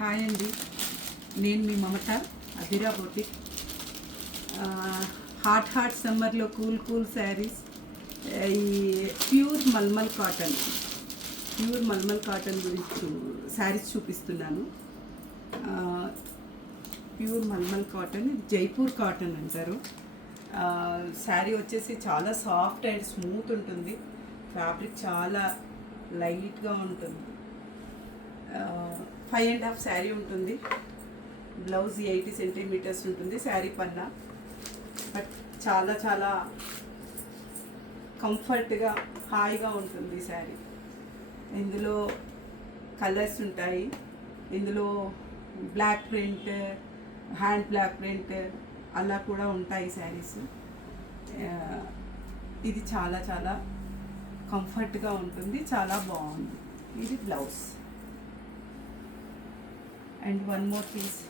Hi అండి, నేను మీ మమత అదిరా బొటిక్. హాట్ సమ్మర్లో కూల్ శారీస్, ఈ ప్యూర్ మల్మల్ కాటన్ గురించి శారీస్ చూపిస్తున్నాను. Pure mulmul cotton, Jaipur cotton అంటారు. శారీ వచ్చేసి చాలా సాఫ్ట్ అండ్ స్మూత్ ఉంటుంది. ఫ్యాబ్రిక్ చాలా లైట్గా ఉంటుంది. 5.5 శారీ ఉంటుంది. బ్లౌజ్ 80 సెంటీమీటర్స్ ఉంటుంది. శారీ పన్నా బట్ చాలా చాలా కంఫర్ట్గా హాయిగా ఉంటుంది శారీ. ఇందులో కలర్స్ ఉంటాయి. ఇందులో block print, hand block print అలా కూడా ఉంటాయి శారీస్. ఇది చాలా చాలా కంఫర్ట్గా ఉంటుంది, చాలా బాగుంది. ఇది blouse. And one more piece,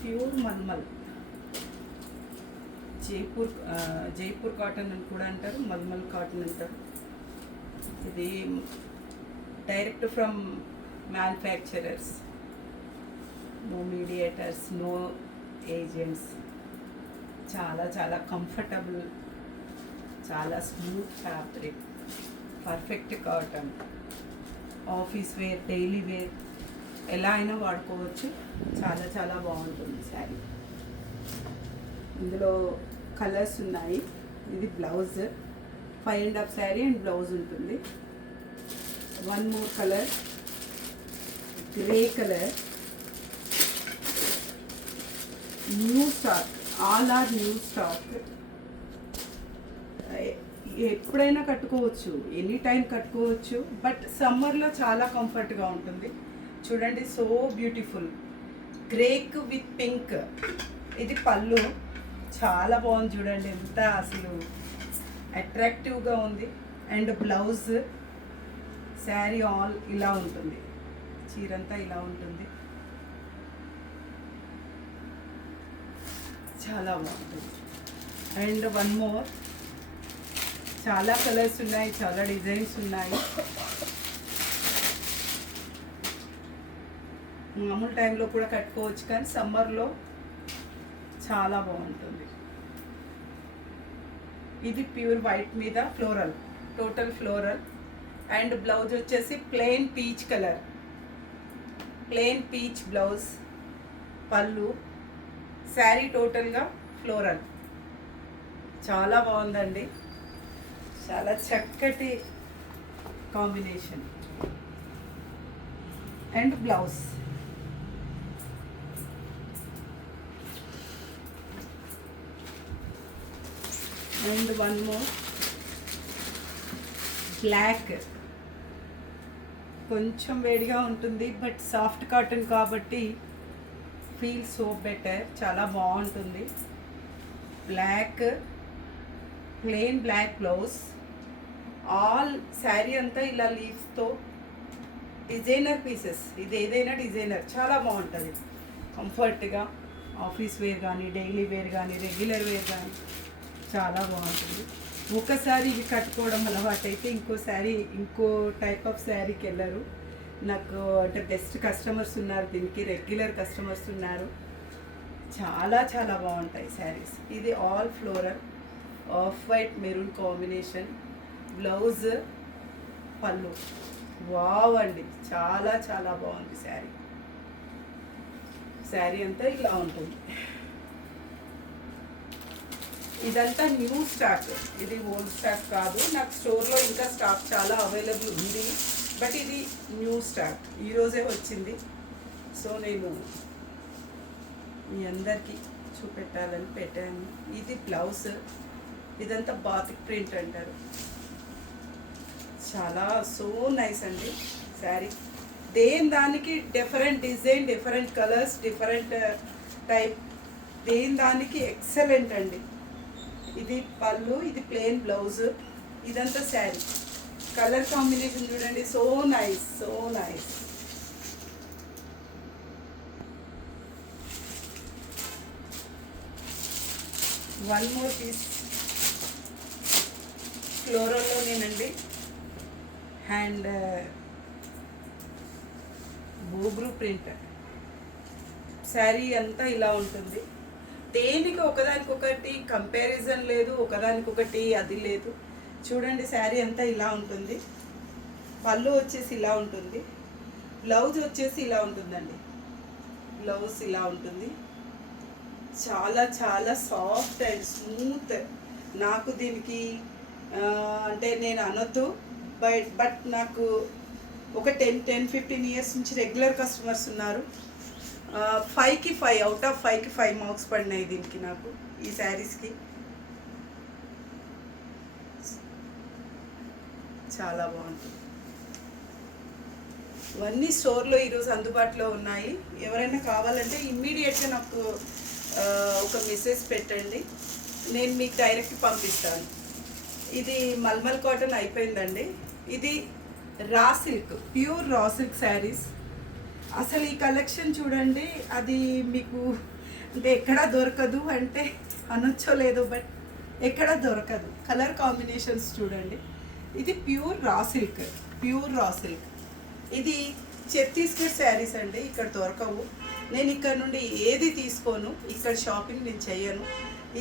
pure mulmul Jaipur cotton అని కూడా అంటారు, మల్మల్ కాటన్ అంటారు. ఇది direct from manufacturers, no mediators, no agents. చాలా చాలా కంఫర్టబుల్, చాలా smooth fabric, perfect cotton. Office wear, daily wear ఎలా అయినా వాడుకోవచ్చు. చాలా చాలా బాగుంటుంది శారీ. ఇందులో కలర్స్ ఉన్నాయి. ఇది బ్లౌజ్, 5.5 శారీ అండ్ బ్లౌజ్ ఉంటుంది. One more colour, grey colour, new stock, all are new stock. ఎప్పుడైనా కట్టుకోవచ్చు, ఎనీ టైం కట్టుకోవచ్చు. బట్ సమ్మర్లో చాలా కంఫర్ట్గా ఉంటుంది. చూడండి, so beautiful. Greek with pink. ఇది పళ్ళు, చాలా బాగుంది. చూడండి ఎంత అసలు అట్రాక్టివ్గా ఉంది. అండ్ బ్లౌజ్, శారీ ఆల్ ఇలా ఉంటుంది. చీరంతా ఇలా ఉంటుంది. చాలా బాగుంటుంది. అండ్ వన్ మోర్, చాలా కలర్స్ ఉన్నాయి, చాలా డిజైన్స్ ఉన్నాయి. మామూలు టైంలో కూడా కట్టుకోవచ్చు, కానీ సమ్మర్లో చాలా బాగుంటుంది. ఇది ప్యూర్ వైట్ మీద floral, total floral. And blouse వచ్చేసి plain peach colour, plain peach blouse. పళ్ళు, శారీ టోటల్గా ఫ్లోరల్. చాలా బాగుందండి, చాలా చక్కటి combination. And blouse, and one more black. కొంచెం వేడిగా ఉంటుంది, బట్ సాఫ్ట్ కాటన్ కాబట్టి ఫీల్ సో బెటర్, చాలా బాగుంటుంది. Black, plain black blouse. All sari అంతా ఇలా లీవ్స్తో డిజైనర్ పీసెస్. ఇది ఏదైనా డిజైనర్, చాలా బాగుంటుంది. కంఫర్ట్గా ఆఫీస్ వేర్ కానీ, డైలీ వేర్ కానీ, రెగ్యులర్ వేర్ కానీ చాలా బాగుంటుంది. ఒకసారి ఇవి కట్టుకోవడం అలవాటైతే ఇంకో టైప్ ఆఫ్ శారీకి వెళ్ళరు. నాకు అంటే బెస్ట్ కస్టమర్స్ ఉన్నారు, దీనికి రెగ్యులర్ కస్టమర్స్ ఉన్నారు. చాలా చాలా బాగుంటాయి శారీస్. ఇది all floral, off white maroon combination. Blouse, పళ్ళు. వావ్ అండి, చాలా చాలా బాగుంది శారీ. శారీ అంతా ఇలా ఉంటుంది. ఇదంతా న్యూ స్టాక్, ఇది ఓల్డ్ స్టాక్ కాదు. నాకు స్టోర్లో ఇంకా స్టాక్ చాలా అవైలబుల్ ఉంది, బట్ ఇది న్యూ స్టాక్, ఈరోజే వచ్చింది. సో నేను మీ అందరికీ చూపెట్టాలని పెట్టాను. ఇది బ్లౌజ్. ఇదంతా బాతిక్ ప్రింట్ అంటారు. చాలా సో నైస్ అండి శారీ. దేని దానికి different design, different colours, different type, దేని దానికి ఎక్సలెంట్ అండి. ఇది పళ్ళు, ఇది ప్లెయిన్ బ్లౌజ్, ఇదంతా శారీ. కలర్ కాంబినేషన్ చూడండి, so nice, so nice. One more piece, ఫ్లోరల్లోనేనండి. అండ్ బోబ్రూ ప్రింట్ శారీ అంతా ఇలా ఉంటుంది. దేనికి ఒకదానికొకటి కంపారిజన్ లేదు, ఒకదానికొకటి అది లేదు. చూడండి శారీ అంతా ఇలా ఉంటుంది. పళ్ళు వచ్చేసి ఇలా ఉంటుంది, బ్లౌజ్ వచ్చేసి ఇలా ఉంటుందండి. బ్లౌజ్ ఇలా ఉంటుంది. చాలా చాలా సాఫ్ట్ అండ్ స్మూత్. నాకు దీనికి అంటే నేను అనొద్దు, బట్ నాకు ఒక 10-15 ఇయర్స్ నుంచి రెగ్యులర్ కస్టమర్స్ ఉన్నారు. 5కి 5 అవుట్ ఆఫ్ 5కి 5 మార్క్స్ పడినాయి దీనికి, నాకు ఈ శారీస్కి. చాలా బాగుంటుంది. ఇవన్నీ స్టోర్లో ఈరోజు అందుబాటులో ఉన్నాయి. ఎవరైనా కావాలంటే ఇమ్మీడియట్గా నాకు ఒక మెసేజ్ పెట్టండి, నేను మీకు డైరెక్ట్ పంపిస్తాను. ఇది మల్మల్ కాటన్ అయిపోయిందండి. ఇది raw silk, pure raw silk saris. అసలు ఈ కలెక్షన్ చూడండి, అది మీకు అంటే ఎక్కడా దొరకదు అంటే అనొచ్చో లేదు, బట్ ఎక్కడా దొరకదు. కలర్ కాంబినేషన్స్ చూడండి. ఇది pure raw silk, pure raw silk. ఇది ఛత్తీస్గఢ్ శారీస్ అండి, ఇక్కడ దొరకవు. నేను ఇక్కడ నుండి ఏది తీసుకోను, ఇక్కడ షాపింగ్ నేను చెయ్యను.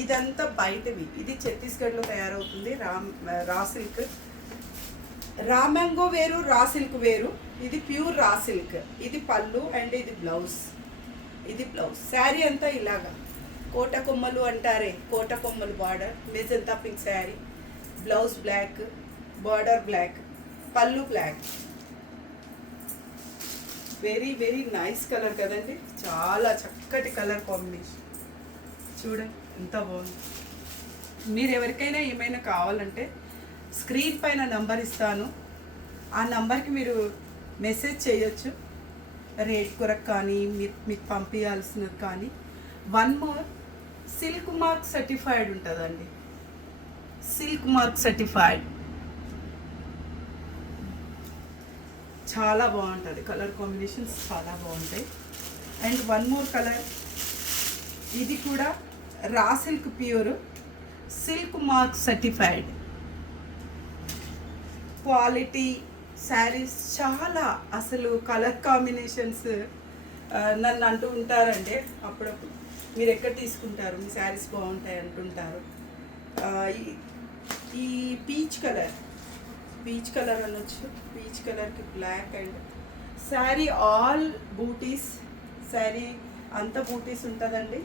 ఇదంతా బయటవి. ఇది ఛత్తీస్గఢ్లో తయారవుతుంది రా సిల్క్. రా మ్యాంగో వేరు, రా సిల్క్ వేరు. ఇది ప్యూర్ రా సిల్క్. ఇది పళ్ళు అండ్ ఇది బ్లౌజ్. ఇది బ్లౌజ్. శారీ అంతా ఇలాగా కోట కొమ్మలు అంటారే, కోట కొమ్మలు border, magenta pink sari, blouse black, border black, పళ్ళు black. Very very nice colour కదండి, చాలా చక్కటి కలర్ కాంబినేషన్. చూడండి ఎంత బాగుంది. మీరు ఎవరికైనా ఏమైనా కావాలంటే స్క్రీన్ పైన నంబర్ ఇస్తాను, ఆ నంబర్కి మీరు మెసేజ్ చేయొచ్చు. రేట్ కొరకు కానీ మీకు పంపించాల్సినది కానీ. One more, silk mark certified ఉంటుందండి, సిల్క్ మార్క్ సర్టిఫైడ్. చాలా బాగుంటుంది, కలర్ కాంబినేషన్స్ చాలా బాగుంటాయి. అండ్ వన్ మోర్ కలర్, ఇది కూడా raw silk pure, silk mark certified quality saris. చాలా అసలు కలర్ కాంబినేషన్స్ నన్ను అంటూ ఉంటారండి అప్పుడప్పుడు, మీరు ఎక్కడ తీసుకుంటారు, మీ శారీస్ బాగుంటాయి అంటుంటారు. ఈ పీచ్ కలర్ అనొచ్చు, పీచ్ కలర్కి బ్లాక్ అండ్ శారీ ఆల్ బూటీస్. శారీ అంతా బూటీస్ ఉంటుందండి.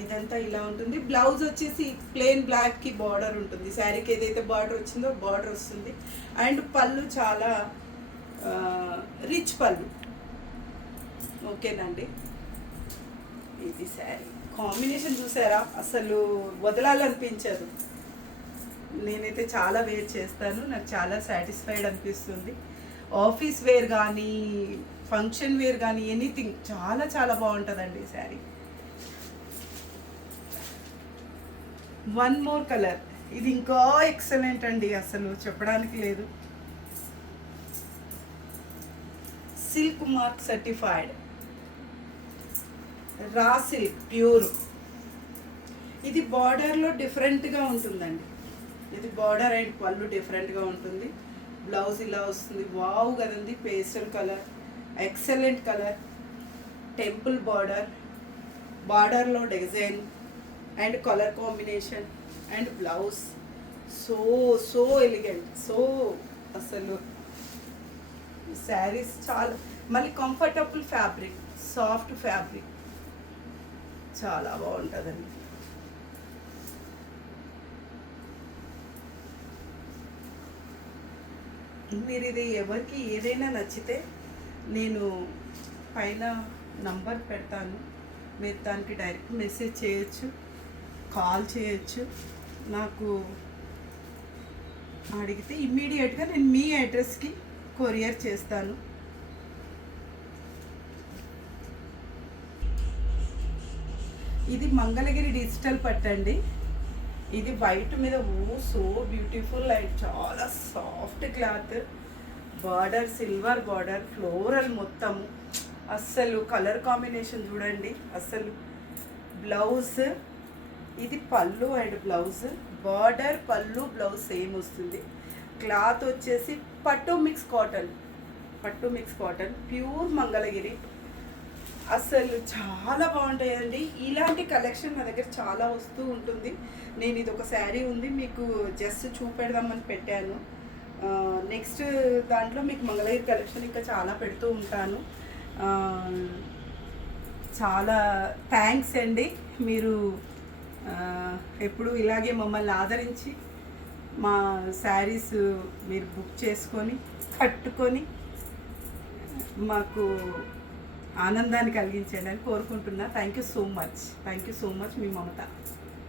ఇదంతా ఇలా ఉంటుంది. బ్లౌజ్ వచ్చేసి ప్లెయిన్ బ్లాక్కి బార్డర్ ఉంటుంది. శారీకి ఏదైతే బార్డర్ వచ్చిందో బార్డర్ వస్తుంది. అండ్ పళ్ళు చాలా రిచ్ పళ్ళు. ఓకేనండి, ఇది శారీ కాంబినేషన్ చూసారా, అసలు వదలాలనిపించదు. నేనైతే చాలా వేర్ చేస్తాను, నాకు చాలా సాటిస్ఫైడ్ అనిపిస్తుంది. ఆఫీస్ వేర్ కానీ ఫంక్షన్ వేర్ కానీ ఎనీథింగ్ చాలా చాలా బాగుంటుందండి ఈ శారీ. వన్ మోర్ కలర్, ఇది ఇంకా ఎక్సలెంట్ అండి, అసలు చెప్పడానికి లేదు. Silk mark certified raw silk pure. ఇది బార్డర్లో డిఫరెంట్గా ఉంటుందండి. ఇది బార్డర్ అండ్ పళ్ళు డిఫరెంట్గా ఉంటుంది. బ్లౌజ్ ఇలా వస్తుంది. వావ్ కదండి, pastel colour, excellent colour. Temple బార్డర్లో design and colour combination and blouse so elegant. అసలు శారీస్ చాలా, మళ్ళీ కంఫర్టబుల్ ఫ్యాబ్రిక్, సాఫ్ట్ ఫ్యాబ్రిక్, చాలా బాగుంటుందండి. మీరు ఇది ఎవరికి ఏదైనా నచ్చితే నేను పైన నంబర్ పెడతాను, మీరు దానికి డైరెక్ట్ మెసేజ్ చేయొచ్చు, కాల్ చేయొచ్చు. నాకు అడిగితే ఇమ్మీడియట్గా నేను మీ అడ్రస్కి కొరియర్ చేస్తాను. ఇది మంగళగిరి డిజిటల్ పట్టండి. ఇది వైట్ మీద సో బ్యూటిఫుల్ అండ్ చాలా soft cloth. Border silver border, floral మొత్తము. అస్సలు కలర్ కాంబినేషన్ చూడండి అస్సలు. బ్లౌజ్, ఇది పళ్ళు అండ్ బ్లౌజ్. బార్డర్ పళ్ళు బ్లౌజ్ సేమ్ వస్తుంది. క్లాత్ వచ్చేసి పట్టు మిక్స్ కాటన్, ప్యూర్ మంగళగిరి. అసలు చాలా బాగుంటాయండి. ఇలాంటి కలెక్షన్ నా దగ్గర చాలా వస్తూ ఉంటుంది. నేను ఇది ఒక శారీ ఉంది మీకు జస్ట్ చూపెడదామని పెట్టాను. నెక్స్ట్ దాంట్లో మీకు మంగళగిరి కలెక్షన్ ఇంకా చాలా పెడుతూ ఉంటాను. చాలా థ్యాంక్స్ అండి. మీరు ఎప్పుడు ఇలాగే మమ్మల్ని ఆదరించి మా శారీస్ మీరు బుక్ చేసుకొని కట్టుకొని మాకు ఆనందాన్ని కలిగించండి అని కోరుకుంటున్నా. Thank you so much, me Mamata.